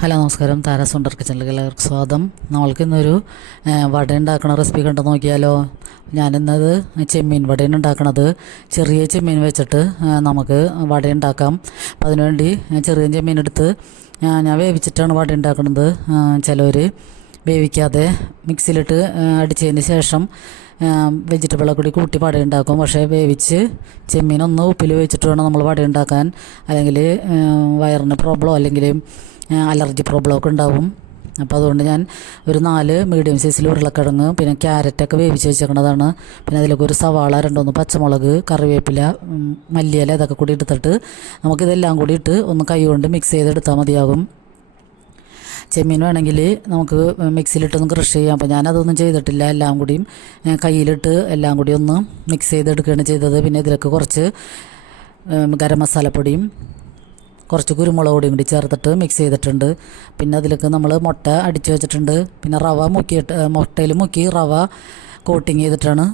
Hello നമസ്കാരം, Tara's wonder കിച്ചണിലേക്ക് എല്ലാവർക്കും സ്വാഗതം. നമ്മൾക്ക് ഇന്നൊരു വട ഉണ്ടാക്കണ റെസിപ്പി കണ്ടു നോക്കിയാലോ. ഞാനിന്നത് ചെമ്മീൻ വടയാണ് ഉണ്ടാക്കണത്. ചെറിയ ചെമ്മീൻ വെച്ചിട്ട് നമുക്ക് വട ഉണ്ടാക്കാം. അപ്പം അതിനുവേണ്ടി ചെറിയ ചെമ്മീൻ എടുത്ത് ഞാൻ വേവിച്ചിട്ടാണ് വട ഉണ്ടാക്കുന്നത്. ചിലവർ വേവിക്കാതെ മിക്സിയിലിട്ട് അടിച്ചതിന് ശേഷം വെജിറ്റബിളൊക്കെ കൂടി കൂട്ടി വട ഉണ്ടാക്കും. പക്ഷേ വേവിച്ച് ചെമ്മീനൊന്ന് ഉപ്പിൽ വെച്ചിട്ട് വേണം നമ്മൾ വട ഉണ്ടാക്കാൻ. അല്ലെങ്കിൽ വയറിന് പ്രോബ്ലം അല്ലെങ്കിൽ അലർജി പ്രോബ്ലമൊക്കെ ഉണ്ടാവും. അപ്പോൾ അതുകൊണ്ട് ഞാൻ ഒരു 4 മീഡിയം സൈസിൽ ഉരുളക്കിഴങ്ങ്, പിന്നെ ക്യാരറ്റൊക്കെ വേവിച്ച് വെച്ചേക്കണതാണ്. പിന്നെ അതിലേക്ക് ഒരു സവാള, 2 പച്ചമുളക്, കറിവേപ്പില, മല്ലിയില ഇതൊക്കെ കൂടി എടുത്തിട്ട് നമുക്കിതെല്ലാം കൂടി ഇട്ട് ഒന്ന് കൈ കൊണ്ട് മിക്സ് ചെയ്തെടുത്താൽ മതിയാകും. ചെമ്മീൻ വേണമെങ്കിൽ നമുക്ക് മിക്സിയിലിട്ടൊന്ന് ക്രഷ് ചെയ്യാം. അപ്പോൾ ഞാനതൊന്നും ചെയ്തിട്ടില്ല. എല്ലാം കൂടിയും കയ്യിലിട്ട് എല്ലാം കൂടി ഒന്ന് മിക്സ് ചെയ്തെടുക്കുകയാണ് ചെയ്തത്. പിന്നെ ഇതിലേക്ക് കുറച്ച് ഗരം മസാലപ്പൊടിയും കുറച്ച് കുരുമുളക് പൊടിയും കൂടി ചേർത്തിട്ട് മിക്സ് ചെയ്തിട്ടുണ്ട്. പിന്നെ അതിലേക്ക് നമ്മൾ മുട്ട അടിച്ച് വെച്ചിട്ടുണ്ട്. പിന്നെ റവ മുട്ടയിൽ മുക്കി റവ കോട്ടിങ് ചെയ്തിട്ടാണ്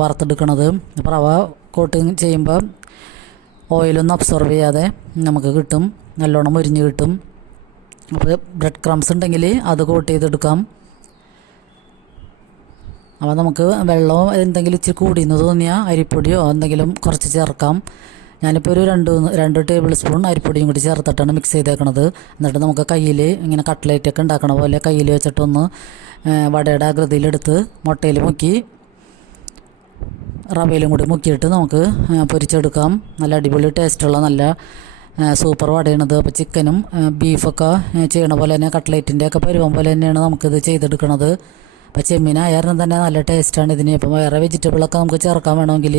വറുത്തെടുക്കണത്. അപ്പോൾ റവ കോട്ടിങ് ചെയ്യുമ്പോൾ ഓയിലൊന്നും അബ്സോർവ് ചെയ്യാതെ നമുക്ക് കിട്ടും, നല്ലോണം മുരിഞ്ഞ് കിട്ടും. അപ്പോൾ ബ്രെഡ് ക്രംസ് ഉണ്ടെങ്കിൽ അത് കോട്ട് ചെയ്തെടുക്കാം. അപ്പോൾ നമുക്ക് വെള്ളമോ എന്തെങ്കിലും ഇച്ചിരി കൂടിയെന്ന് തോന്നിയാൽ അരിപ്പൊടിയോ എന്തെങ്കിലും കുറച്ച് ചേർക്കാം. ഞാനിപ്പോൾ ഒരു 2 ടേബിൾ സ്പൂൺ അരിപ്പൊടിയും കൂടി ചേർത്തിട്ടാണ് മിക്സ് ചെയ്തേക്കണത്. എന്നിട്ട് നമുക്ക് കയ്യിൽ ഇങ്ങനെ കട്ട്ലേറ്റൊക്കെ ഉണ്ടാക്കണ പോലെ കയ്യിൽ വെച്ചിട്ടൊന്ന് വടയുടെ ആകൃതിയിലെടുത്ത് മുട്ടയിൽ മുക്കി റവയിലും കൂടി മുക്കിയിട്ട് നമുക്ക് പൊരിച്ചെടുക്കാം. നല്ല അടിപൊളി ടേസ്റ്റുള്ള നല്ല സൂപ്പർ വടയാണിത്. അപ്പോൾ ചിക്കനും ബീഫൊക്കെ ചെയ്യണ പോലെ തന്നെ കട്ട്ലേറ്റിൻ്റെ ഒക്കെ പരുവം പോലെ തന്നെയാണ് നമുക്കിത് ചെയ്തെടുക്കണത്. അപ്പോൾ ചെമ്മീനായാലും തന്നെ നല്ല ടേസ്റ്റാണ് ഇതിന്. ഇപ്പം വേറെ വെജിറ്റബിളൊക്കെ നമുക്ക് ചേർക്കാൻ വേണമെങ്കിൽ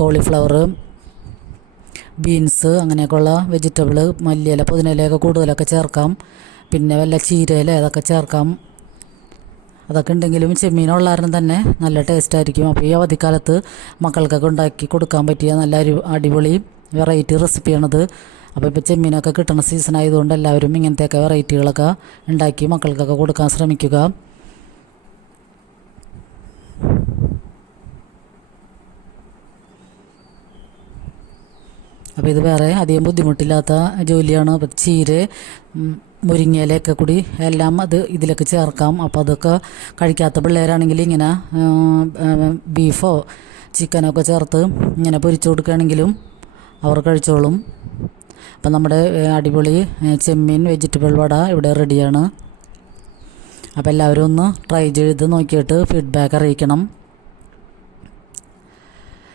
കോളിഫ്ലവർ, ബീൻസ് അങ്ങനെയൊക്കെയുള്ള വെജിറ്റബിൾ, മല്ലിയില, പുതിനയിലയൊക്കെ കൂടുതലൊക്കെ ചേർക്കാം. പിന്നെ വല്ല ചീരയില അതൊക്കെ ചേർക്കാം. അതൊക്കെ ഉണ്ടെങ്കിലും ചെമ്മീനുള്ള കാരണം തന്നെ നല്ല ടേസ്റ്റായിരിക്കും. അപ്പോൾ ഈ അവധിക്കാലത്ത് മക്കൾക്കൊക്കെ ഉണ്ടാക്കി കൊടുക്കാൻ പറ്റിയ നല്ല അടിപൊളി വെറൈറ്റി റെസിപ്പിയാണിത്. അപ്പോൾ ഇപ്പോൾ ചെമ്മീനൊക്കെ കിട്ടുന്ന സീസൺ ആയതുകൊണ്ട് എല്ലാവരും ഇങ്ങനത്തെയൊക്കെ വെറൈറ്റികളൊക്കെ ഉണ്ടാക്കി മക്കൾക്കൊക്കെ കൊടുക്കാൻ ശ്രമിക്കുക. അപ്പോൾ ഇത് വേറെ അധികം ബുദ്ധിമുട്ടില്ലാത്ത ജോലിയാണ്. അപ്പോൾ ചീര, മുരിങ്ങയിലൊക്കെ കൂടി എല്ലാം ഇതിലേക്ക് ചേർക്കാം. അപ്പോൾ അതൊക്കെ കഴിക്കാത്ത പിള്ളേരാണെങ്കിൽ ഇങ്ങനെ ബീഫോ ചിക്കനൊക്കെ ചേർത്ത് ഇങ്ങനെ പൊരിച്ചു കൊടുക്കുകയാണെങ്കിലും അവർ കഴിച്ചോളും. അപ്പം നമ്മുടെ അടിപൊളി ചെമ്മീൻ വെജിറ്റബിൾ വട ഇവിടെ റെഡിയാണ്. അപ്പോൾ എല്ലാവരും ഒന്ന് ട്രൈ ചെയ്ത് നോക്കിയിട്ട് ഫീഡ്ബാക്ക് അറിയിക്കണം.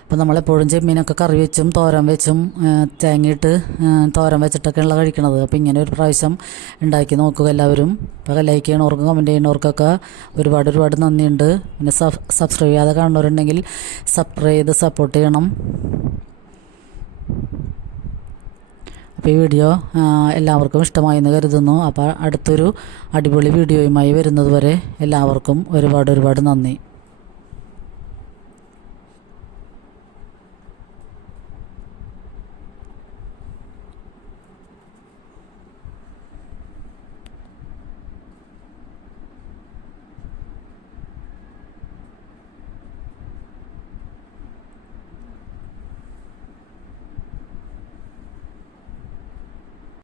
അപ്പോൾ നമ്മളെപ്പോഴും ചെമ്മീനൊക്കെ കറി വെച്ചും തോരൻ വെച്ചും തേങ്ങയിട്ട് തോരൻ വെച്ചിട്ടൊക്കെയുള്ള കഴിക്കണത്. അപ്പോൾ ഇങ്ങനെ ഒരു പ്രാവശ്യം ഉണ്ടാക്കി നോക്കുക എല്ലാവരും. അപ്പോൾ ലൈക്ക് ചെയ്യണവർക്കും കമൻറ്റ് ചെയ്യണവർക്കൊക്കെ ഒരുപാട് നന്ദിയുണ്ട്. പിന്നെ സബ്സ്ക്രൈബ് ചെയ്യാതെ കാണുന്നവരുണ്ടെങ്കിൽ സബ്സ്ക്രൈബ് ചെയ്ത് സപ്പോർട്ട് ചെയ്യണം. അപ്പോൾ ഈ വീഡിയോ എല്ലാവർക്കും ഇഷ്ടമായി എന്ന് കരുതുന്നു. അപ്പോൾ അടുത്തൊരു അടിപൊളി വീഡിയോയുമായി വരുന്നത് വരെ എല്ലാവർക്കും ഒരുപാട് നന്ദി.